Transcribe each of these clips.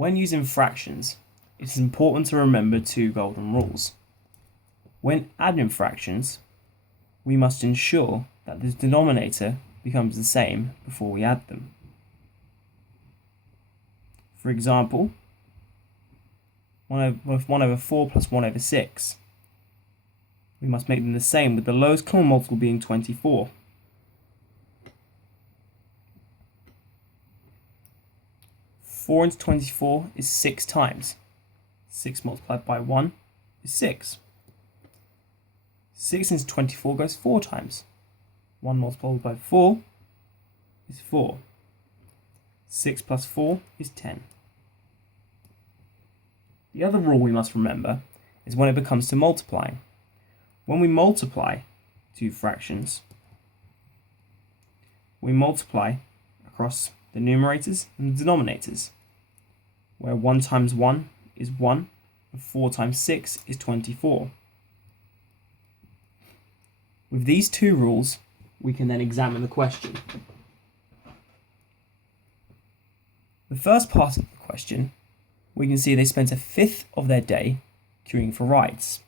When using fractions, it is important to remember two golden rules. When adding fractions, we must ensure that the denominator becomes the same before we add them. For example, 1 over 4 plus 1 over 6. We must make them the same, with the lowest common multiple being 24. Four into 24 is 6 times. 6 multiplied by 1 is 6. 6 into 24 goes 4 times. 1 multiplied by 4 is 4. 6 plus 4 is 10. The other rule we must remember is when it comes to multiplying. When we multiply two fractions, we multiply across the numerators and the denominators, where 1 times 1 is 1, and 4 times 6 is 24. With these two rules, we can then examine the question. The first part of the question, we can see they spent a fifth of their day queuing for rides.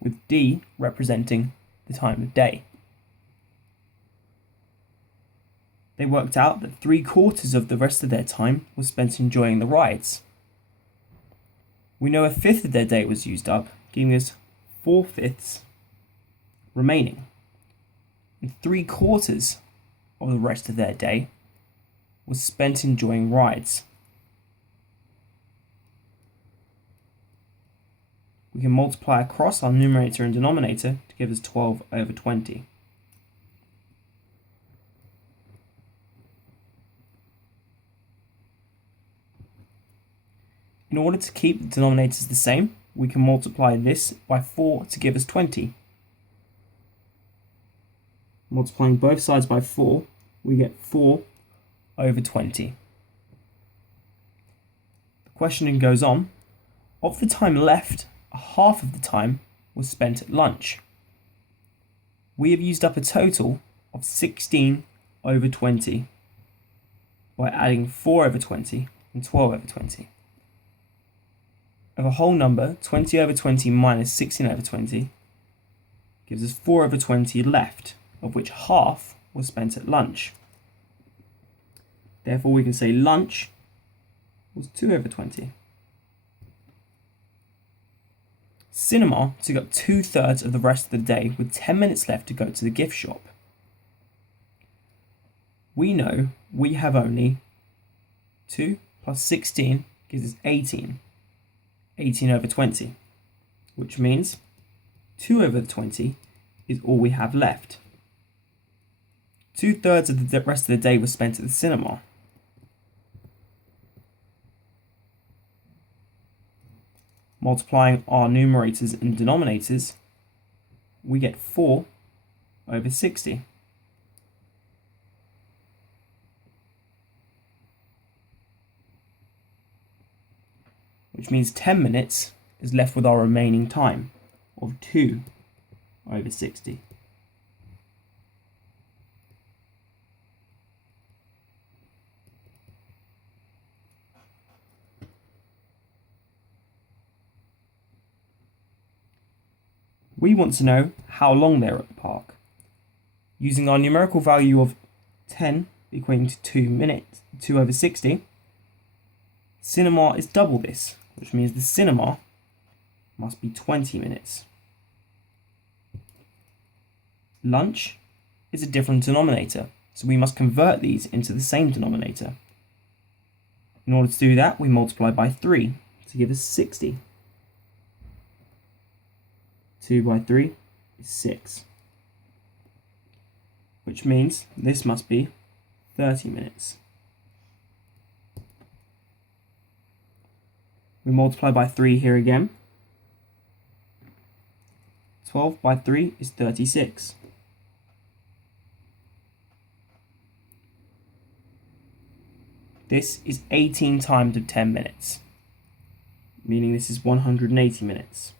With D representing the time of day. They worked out that 3/4 of the rest of their time was spent enjoying the rides. We know a fifth of their day was used up, giving us 4/5 remaining. And 3/4 of the rest of their day was spent enjoying rides. We can multiply across our numerator and denominator to give us 12 over 20. In order to keep the denominators the same, we can multiply this by 4 to give us 20. Multiplying both sides by 4, we get 4 over 20. The questioning goes on. Of the time left, half of the time was spent at lunch. We have used up a total of 16 over 20 by adding 4 over 20 and 12 over 20. Of a whole number, 20 over 20 minus 16 over 20 gives us 4 over 20 left, of which half was spent at lunch. Therefore, we can say lunch was 2 over 20. Cinema took up 2/3 of the rest of the day with 10 minutes left to go to the gift shop. We know we have only 2 plus 16 gives us 18. 18 over 20, which means 2 over 20 is all we have left. 2/3 of the rest of the day was spent at the cinema. Multiplying our numerators and denominators, we get 4 over 60. Which means 10 minutes is left with our remaining time of 2 over 60. We want to know how long they were at the park. Using our numerical value of 10 equating to 2 minutes, 2 over 60, cinema is double this, which means the cinema must be 20 minutes. Lunch is a different denominator, so we must convert these into the same denominator. In order to do that, we multiply by 3 to give us 60. 2 by 3 is 6, which means this must be 30 minutes. We multiply by 3 here again. 12 by 3 is 36. This is 18 times of 10 minutes, meaning this is 180 minutes.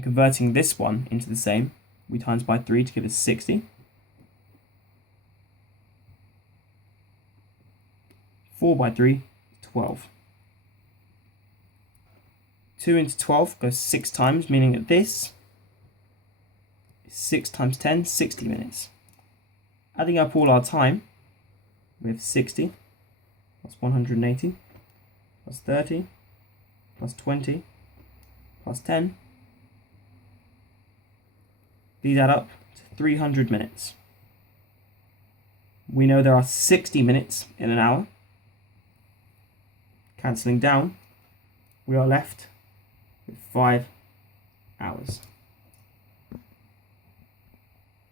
And converting this one into the same, we times by 3 to give us 60. 4 by 3, 12. 2 into 12 goes 6 times, meaning that this is 6 times 10, 60 minutes. Adding up all our time, we have 60 plus 180 plus 30 plus 20 plus 10. These add up to 300 minutes. We know there are 60 minutes in an hour. Cancelling down, we are left with 5 hours.